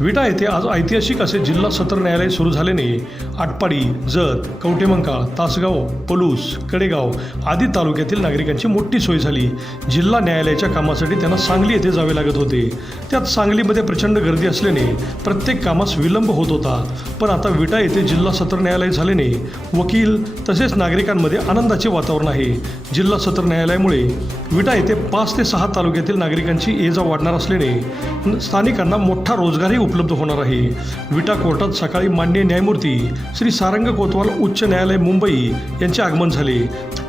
विटा येथे आज ऐतिहासिक असे जिल्हा सत्र न्यायालय सुरू झाल्याने आटपाडी जत कवटेमंका तासगाव पलूस कडेगाव आदी तालुक्यातील नागरिकांची मोठी सोय झाली. जिल्हा न्यायालयाच्या कामासाठी त्यांना सांगली येथे जावे लागत होते. त्यात सांगलीमध्ये प्रचंड गर्दी असल्याने प्रत्येक कामास विलंब होत होता. पण आता विटा येथे जिल्हा सत्र न्यायालय झाल्याने वकील तसेच नागरिकांमध्ये आनंदाचे वातावरण आहे. जिल्हा सत्र न्यायालयामुळे विटा येथे पाच ते सहा तालुक्यातील नागरिकांची ये जा वाढणार असल्याने स्थानिकांना मोठा रोजगारही उपलब्ध होणार आहे. विटा कोर्टात सकाळी मान्य न्यायमूर्ती श्री सारंग कोतवाल उच्च न्यायालय मुंबई यांचे आगमन झाले.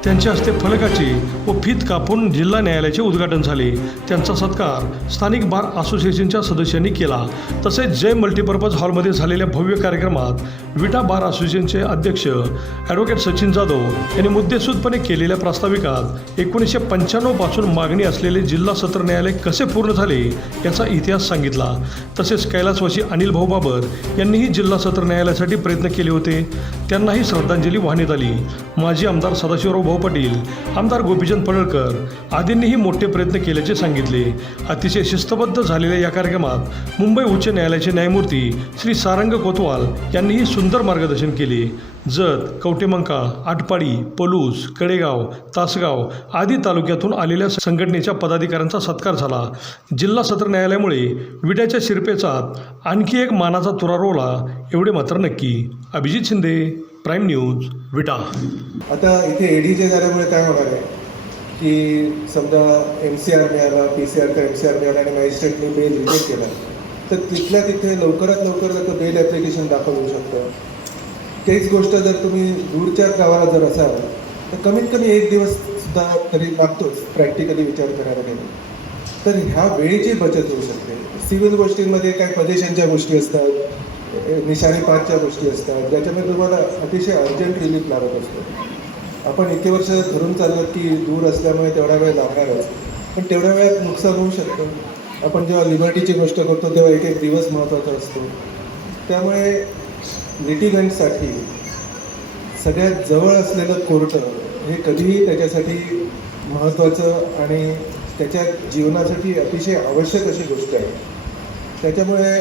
त्यांच्या हस्ते फलकाची व फीत कापून जिल्हा न्यायालयाचे उद्घाटन झाले. त्यांचा सत्कार स्थानिक बार असोसिएशनच्या सदस्यांनी केला. तसेच जय मल्टीपर्पज हॉलमध्ये झालेल्या भव्य कार्यक्रमात विटा बार असोसिएशनचे अध्यक्ष ॲडव्होकेट सचिन जाधव यांनी मुद्देसूदपणे केलेल्या प्रास्ताविकात एकोणीसशे पंच्याण्णवपासून मागणी असलेले जिल्हा सत्र न्यायालय कसे पूर्ण झाले याचा इतिहास सांगितला. तसेच कैलासवासी अनिल भाऊ बाबर यांनीही जिल्हा सत्र न्यायालयासाठी प्रयत्न केले होते. त्यांनाही श्रद्धांजली वाहण्यात आली. माजी आमदार सदाशिवराव भाऊ पाटील आमदार गोपीचंद पडळकर आदींनीही मोठे प्रयत्न केल्याचे सांगितले. अतिशय शिस्तबद्ध झालेल्या या कार्यक्रमात मुंबई उच्च न्यायालयाचे न्यायमूर्ती श्री सारंग कोतवाल यांनीही सुंदर मार्गदर्शन केले. जत कवटेमंका आटपाडी पलूस कडेगाव तासगाव आदी तालुक्यातून आलेल्या संघटनेच्या पदाधिकाऱ्यांचा सत्कार झाला. जिल्हा सत्र न्यायालयामुळे विड्याच्या शिरपेचात आणखी एक मानाचा तुरा रोवला एवढे मात्र नक्की. Abhijit Shinde prime news Vita. आता इथे एडीच्या झाल्यामुळे काय होणार आहे? की समजा एम सी आर मिळाला पी सी आर का एम सी आर मिळाला आणि मॅजिस्ट्रेटने बेल रिजेक्ट केला तर तिथल्या तिथे लवकरात लवकर त्याचं बेल ॲप्लिकेशन दाखल होऊ शकतं. तेच गोष्ट जर तुम्ही दूरच्या गावाला जर असाल तर कमीत कमी एक दिवस सुद्धा तरी लागतोच प्रॅक्टिकली विचार करायला गेला. तर ह्या वेळेची बचत होऊ शकते. सिव्हिल गोष्टींमध्ये काही पजेशनच्या गोष्टी असतात निशाणी पाचच्या गोष्टी असतात. ज्याच्यामध्ये तुम्हाला अतिशय अर्जंट रिलीफ लागत असतो. आपण इतके वर्ष धरून चाललो की दूर असल्यामुळे तेवढा वेळ लागणारच पण तेवढ्या वेळात नुकसान होऊ शकतं. आपण जेव्हा लिबर्टीची गोष्ट करतो तेव्हा एक एक दिवस महत्त्वाचा असतो. त्यामुळे लिटिगंटसाठी सगळ्यात जवळ असलेलं कोर्ट हे कधीही त्याच्यासाठी महत्त्वाचं आणि त्याच्या जीवनासाठी अतिशय आवश्यक अशी गोष्ट आहे. त्याच्यामुळे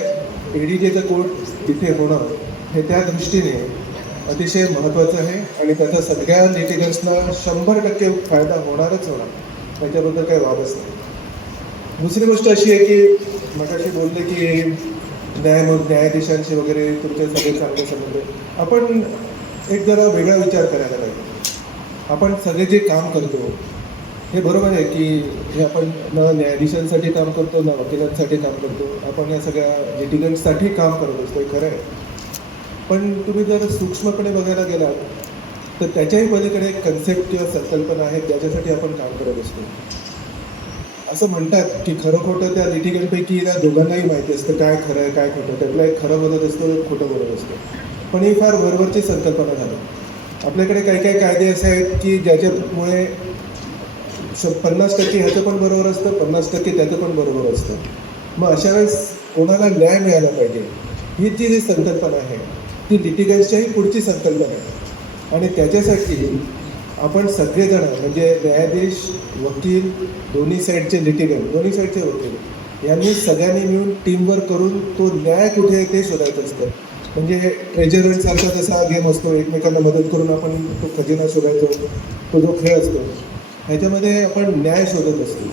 एडीजेचं कोर्ट तिथे होणं हे त्या दृष्टीने अतिशय महत्त्वाचं आहे आणि त्याचा सगळ्या लिटिगन्सना शंभर टक्के फायदा होणारच होणार. त्याच्याबद्दल काही वादच नाही. दुसरी गोष्ट अशी आहे की मगाशी बोलले की न्याय न्यायाधीशांशी वगैरे तुमचे सगळे चांगले संबंध आपण एक जरा वेगळा विचार करायला पाहिजे. आपण सगळे जे काम करतो हे बरोबर आहे की हे आपण ना न्यायाधीशांसाठी काम करतो ना वकिलांसाठी काम करतो. आपण या सगळ्या लिटिगंटसाठी काम करत असतो हे खरं आहे. पण तुम्ही जर सूक्ष्मपणे बघायला गेलात तर त्याच्याही पलीकडे एक कन्सेप्ट किंवा संकल्पना आहेत ज्याच्यासाठी आपण काम करत असतो. असं म्हणतात की खरं खोटं त्या लिटिगंटपैकी त्या दोघांनाही माहिती असतं काय खरं आहे काय खोटं त्यातलं एक खरं बोलत असतो एक खोटं बोलत असतो. पण ही फार वरवरची संकल्पना झाली. आपल्याकडे काही काही कायदे असे आहेत की ज्याच्यामुळे श- पन्नास टक्के ह्याचं पण बरोबर असतं पन्नास टक्के त्याचं पण बरोबर असतं. मग अशा वेळेस कोणाला न्याय मिळाला पाहिजे ही जी जी संकल्पना आहे ती लिटिगन्सच्याही पुढची संकल्पना आहे. आणि त्याच्यासाठी आपण सगळेजण म्हणजे न्यायाधीश वकील दोन्ही साईडचे लिटिगन दोन्ही साईडचे वकील यांनी सगळ्यांनी मिळून टीमवर्क करून तो न्याय कुठे आहे ते शोधायचं असतं. म्हणजे ट्रेजरसारखा जसा गेम असतो एकमेकांना मदत करून आपण तो खजिना शोधायचो तो जो खेळ असतो ह्याच्यामध्ये आपण न्याय शोधत असतो.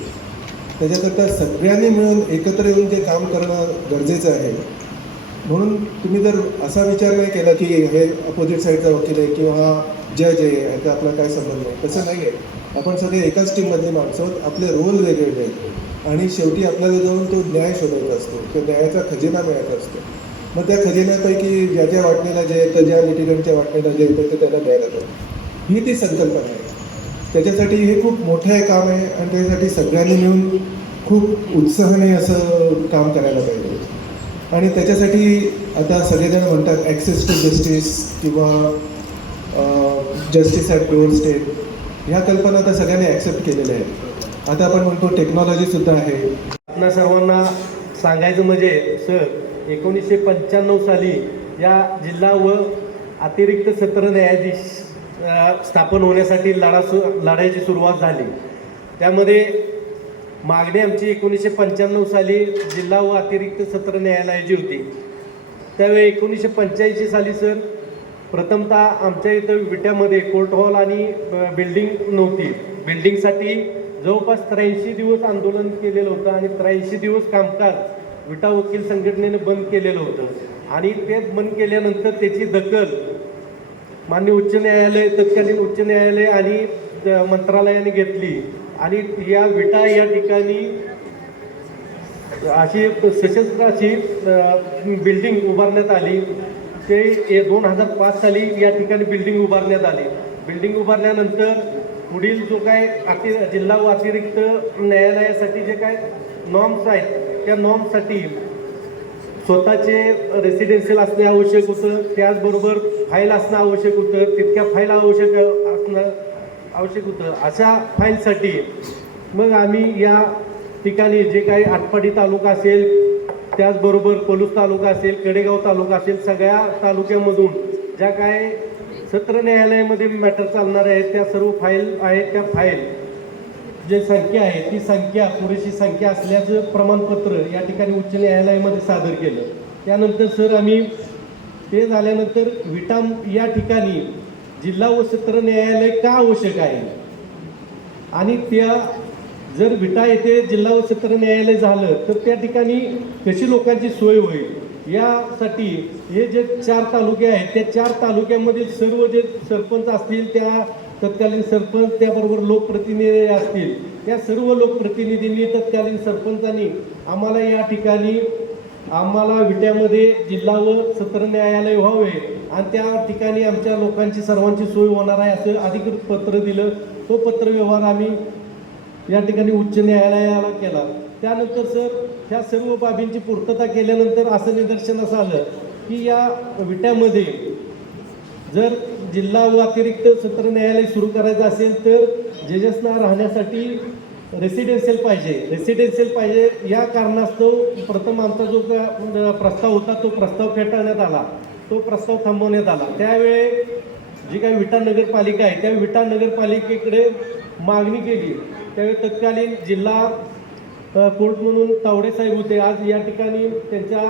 त्याच्याकरता सगळ्यांनी मिळून एकत्र येऊन जे काम करणं गरजेचं आहे. म्हणून तुम्ही जर असा विचार नाही केला की हे अपोजिट साईडचा वकील आहे किंवा हा जज आहे याचा आपला काय संबंध आहे तसं नाही आहे. आपण सगळे एकाच टीममधली माणसं आहोत. आपले रोल वेगवेगळे आहेत. आणि शेवटी आपल्याला जाऊन तो न्याय शोधायचा असतो. त्या न्यायाचा खजिना मिळायचा असतो. मग त्या खजिन्यापैकी ज्या ज्या वाटणीला जे येतं ज्या लिटिगंटच्या वाटणीला जे येतं ते त्याला द्यायला जातं ही ती संकल्पना आहे. त्याच्यासाठी हे खूप मोठं आहे काम आहे आणि त्याच्यासाठी सगळ्यांनी मिळून खूप उत्साहाने असं काम करायला पाहिजे. आणि त्याच्यासाठी आता सगळेजण म्हणतात ॲक्सेस टू जस्टिस किंवा जस्टिस ॲट डोअर स्टेट ह्या कल्पना आता सगळ्यांनी ॲक्सेप्ट केलेल्या आहेत. आता आपण म्हणतो टेक्नॉलॉजीसुद्धा आहे. आपणा सर्वांना सांगायचं म्हणजे सर एकोणीसशे पंच्याण्णव साली या जिल्हा व अतिरिक्त सत्र न्यायाधीश स्थापन होण्यासाठी लढा सु लढायची सुरुवात झाली. त्यामध्ये मागणी आमची एकोणीसशे पंच्याण्णव साली जिल्हा व अतिरिक्त सत्र न्यायालयाची होती त्यावेळी एकोणीसशे पंच्याऐंशी साली सर प्रथमतः आमच्या इथं विट्यामध्ये कोर्ट हॉल आणि बिल्डिंग नव्हती. बिल्डिंगसाठी जवळपास त्र्याऐंशी दिवस आंदोलन केलेलं होतं आणि त्र्याऐंशी दिवस कामकाज विटा वकील संघटनेने बंद केलेलं होतं. आणि ते बंद केल्यानंतर त्याची दखल मान्य उच्च न्यायालय तत्कालीन उच्च न्यायालय आणि द- मंत्रालयाने घेतली. आणि या विटा या ठिकाणी अशी सशस्त्र अशी बिल्डिंग उभारण्यात आली. ते दोन हजार पाच साली या ठिकाणी बिल्डिंग उभारण्यात आली. बिल्डिंग उभारल्यानंतर पुढील जो काय अति जिल्हा व अतिरिक्त न्यायालयासाठी जे काय नॉर्म्स आहेत त्या नॉर्म्ससाठी स्वतःचे रेसिडेन्शियल असणे आवश्यक होतं. त्याचबरोबर फाईल असणं आवश्यक होतं. तितक्या फाईल आवश्यक असणं आवश्यक होतं. अशा फाईलसाठी मग आम्ही या ठिकाणी जे काही आटपाडी तालुका असेल त्याचबरोबर पलूस तालुका असेल कडेगाव तालुका असेल सगळ्या तालुक्यामधून ज्या काय सत्र न्यायालयामध्ये मॅटर चालणार आहेत त्या सर्व फाईल आहेत त्या फाईल जे संख्या आहे ती संख्या पुरेशी संख्या असल्याचं प्रमाणपत्र या ठिकाणी उच्च न्यायालयामध्ये सादर केलं. त्यानंतर सर आम्ही ते झाल्यानंतर विटा या ठिकाणी जिल्हा व सत्र न्यायालय का आवश्यक आहे? आणि त्या जर विटा येथे जिल्हा व सत्र न्यायालय झालं तर त्या ठिकाणी कशी लोकांची सोय होईल? यासाठी हे जे चार तालुके आहेत त्या चार तालुक्यामधील सर्व जे सरपंच असतील त्या तत्कालीन सरपंच त्याबरोबर लोकप्रतिनिधी असतील. त्या सर्व लोकप्रतिनिधींनी तत्कालीन सरपंचांनी आम्हाला या ठिकाणी आम्हाला विट्यामध्ये जिल्हा व सत्र न्यायालय व्हावे आणि त्या ठिकाणी आमच्या लोकांची सर्वांची सोय होणार आहे असं अधिकृत पत्र दिलं. तो पत्रव्यवहार आम्ही या ठिकाणी उच्च न्यायालयाला केला. त्यानंतर सर ह्या सर्व बाबींची पूर्तता केल्यानंतर असं निदर्शनास आलं की या विट्यामध्ये जर जिल्हा व अतिरिक्त सत्र न्यायालय सुरू करायचं असेल तर जजेसना राहण्यासाठी रेसिडेन्शियल पाहिजे. रेसिडेन्शियल पाहिजे. या कारणास्तव प्रथम आमचा जो प्रस्ताव होता तो प्रस्ताव फेटाळण्यात आला. तो प्रस्ताव थांबवण्यात आला. त्यावेळी जी काही विटा नगरपालिका आहे त्या विटा नगरपालिकेकडे मागणी केली. त्यावेळी तत्कालीन जिल्हा कोर्ट म्हणून तावडे साहेब होते. आज या ठिकाणी त्यांच्या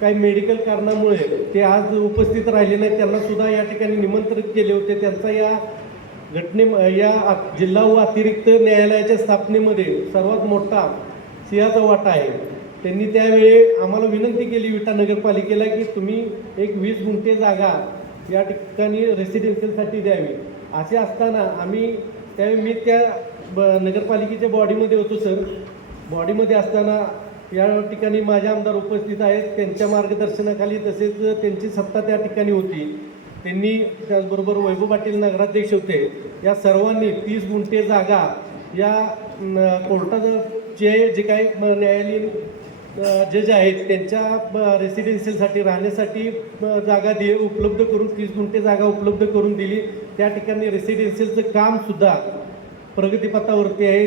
काही मेडिकल कारणामुळे ते आज उपस्थित राहिले नाही. त्यांना सुद्धा या ठिकाणी निमंत्रित केले होते. त्यांचा या घटने या जिल्हा व अतिरिक्त न्यायालयाच्या स्थापनेमध्ये सर्वात मोठा सिंहाचा वाटा आहे. त्यांनी त्यावेळी आम्हाला विनंती केली विटा नगरपालिकेला की तुम्ही एक वीस गुंठे जागा या ठिकाणी रेसिडेन्शियलसाठी द्यावी. असे असताना आम्ही त्यावेळी मी त्या ब- नगरपालिकेच्या बॉडीमध्ये होतो सर बॉडीमध्ये असताना या ठिकाणी माझे आमदार उपस्थित आहेत. त्यांच्या मार्गदर्शनाखाली तसेच त्यांची सत्ता त्या ठिकाणी होती. त्यांनी त्याचबरोबर वैभव पाटील नगराध्यक्ष होते. या सर्वांनी तीस गुंठे जागा या कोर्टाचे जे काही न्यायालयीन जज आहेत त्यांच्या रेसिडेन्शियलसाठी राहण्यासाठी जागा दे उपलब्ध करून तीस गुंठे जागा उपलब्ध करून दिली. त्या ठिकाणी रेसिडेन्शियलचं कामसुद्धा प्रगतीपथावरती आहे.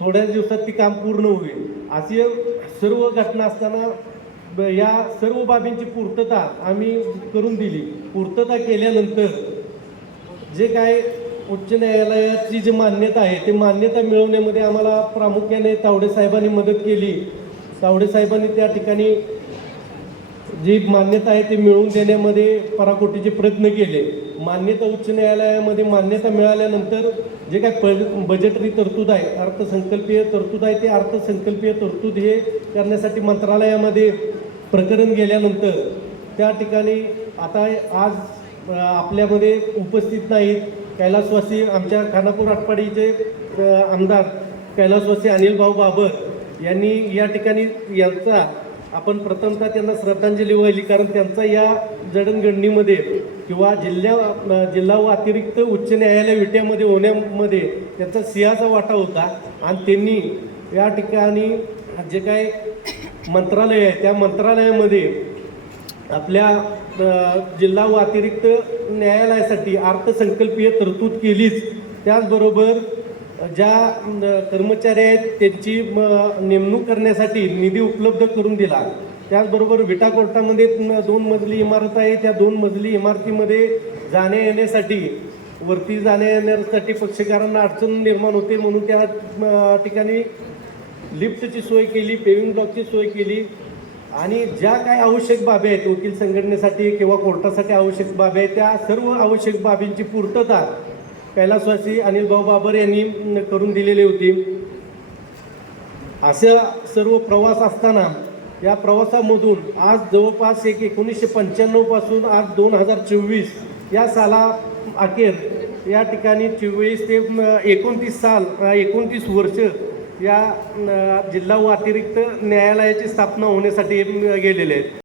थोड्याच दिवसात ती काम पूर्ण होईल. अशी सर्व घटना असताना ब- या सर्व बाबींची पूर्तता आम्ही करून दिली. पूर्तता केल्यानंतर जे काय उच्च न्यायालयाची जी मान्यता आहे ते मान्यता मिळवण्यामध्ये आम्हाला प्रामुख्याने तावडे साहेबांनी मदत केली. तावडे साहेबांनी त्या ठिकाणी जी मान्यता आहे ते मिळवून देण्यामध्ये पराकोटीचे प्रयत्न केले. मान्यता उच्च न्यायालयामध्ये मान्यता मिळाल्यानंतर जे काय प बजेटरी तरतूद आहे अर्थसंकल्पीय तरतूद आहे ते अर्थसंकल्पीय तरतूद हे करण्यासाठी मंत्रालयामध्ये प्रकरण गेल्यानंतर त्या ठिकाणी आता आज आपल्यामध्ये उपस्थित नाहीत कैलासवासी आमच्या खानापूर आटपाडीचे आमदार कैलासवासी अनिल भाऊ बाबर यांनी या ठिकाणी यांचा आपण प्रथमतः त्यांना श्रद्धांजली वाहिली कारण त्यांचा या जडणघडणीमध्ये किंवा जिल्ह्या जिल्हा व अतिरिक्त उच्च न्यायालय विट्यामध्ये होण्यामध्ये त्यांचा सिंहाचा वाटा होता. आणि त्यांनी या ठिकाणी जे काय मंत्रालय आहे त्या मंत्रालयामध्ये आपल्या जिल्हा व अतिरिक्त न्यायालयासाठी अर्थसंकल्पीय तरतूद केलीच. त्याचबरोबर ज्या कर्मचारी आहेत त्यांची नेमणूक करण्यासाठी निधी उपलब्ध करून दिला. त्याचबरोबर विटा कोर्टामध्ये दोन मजली इमारत आहे. त्या दोन मजली इमारतीमध्ये जाण्या येण्यासाठी वरती जाण्या येण्यासाठी पक्षकारांना अडचण निर्माण होते म्हणून त्या ठिकाणी लिफ्टची सोय केली पेविंग ब्लॉकची सोय केली. आणि ज्या काय आवश्यक बाबी आहेत वकील संघटनेसाठी किंवा कोर्टासाठी आवश्यक बाबी आहेत त्या सर्व आवश्यक बाबींची पूर्तता कैलासवासी अनिल भाऊ बाबर यांनी करून दिलेली होती. असा सर्व प्रवास असताना या प्रवासामधून आज जवळपास एक एकोणीसशे पंच्याण्णवपासून आज दोन हजार चोवीस या साला अखेर या ठिकाणी चोवीस ते एकोणतीस साल एकोणतीस वर्ष या जिल्हा व अतिरिक्त न्यायालयाची स्थापना होण्यासाठी गेलेले आहेत.